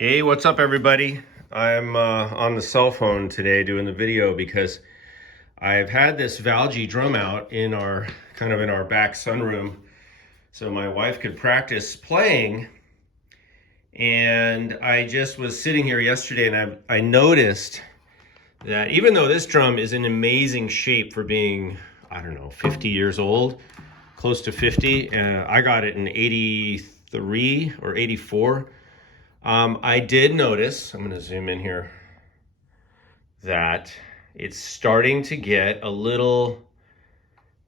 Hey, what's up everybody? I'm on the cell phone today doing the video because I've had this Valjee drum out in our back sunroom so my wife could practice playing. And I just was sitting here yesterday and I noticed that even though this drum is in amazing shape for being, I don't know, 50 years old, close to 50, I got it in 83 or 84. I did notice, I'm going to zoom in here, that it's starting to get a little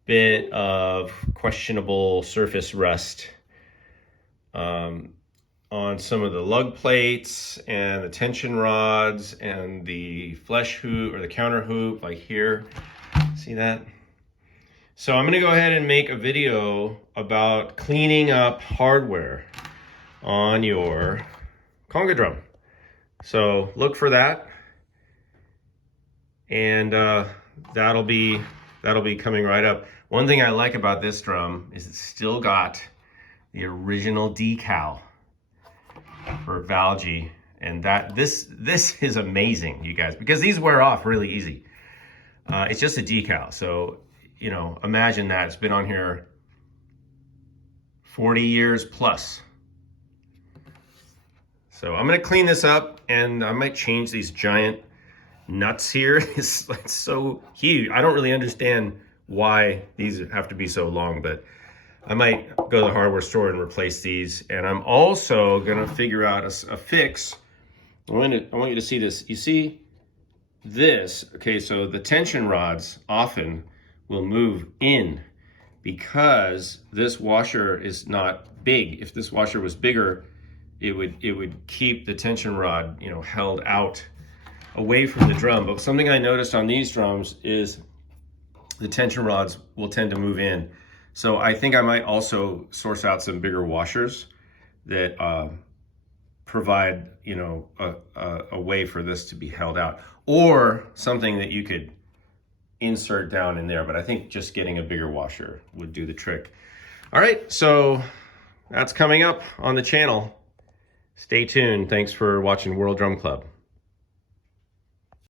bit of questionable surface rust on some of the lug plates and the tension rods and the flesh hoop or the counter hoop, like here. See that? So I'm going to go ahead and make a video about cleaning up hardware on your conga drum. So look for that, and that'll be coming right up. One thing I like about this drum is it's still got the original decal for Valjee, and this is amazing, you guys, because these wear off really easy. It's just a decal, so you know, imagine that it's been on here 40 years plus. So I'm gonna clean this up, and I might change these giant nuts here. It's like so huge. I don't really understand why these have to be so long, but I might go to the hardware store and replace these. And I'm also gonna figure out a fix. I want you to see this. You see this? Okay, so the tension rods often will move in because this washer is not big. If this washer was bigger, it would keep the tension rod, you know, held out away from the drum. But something I noticed on these drums is the tension rods will tend to move in. So I think I might also source out some bigger washers that provide, you know, a way for this to be held out, or something that you could insert down in there. But I think just getting a bigger washer would do the trick. All right, so that's coming up on the channel. Stay tuned. Thanks for watching World Drum Club.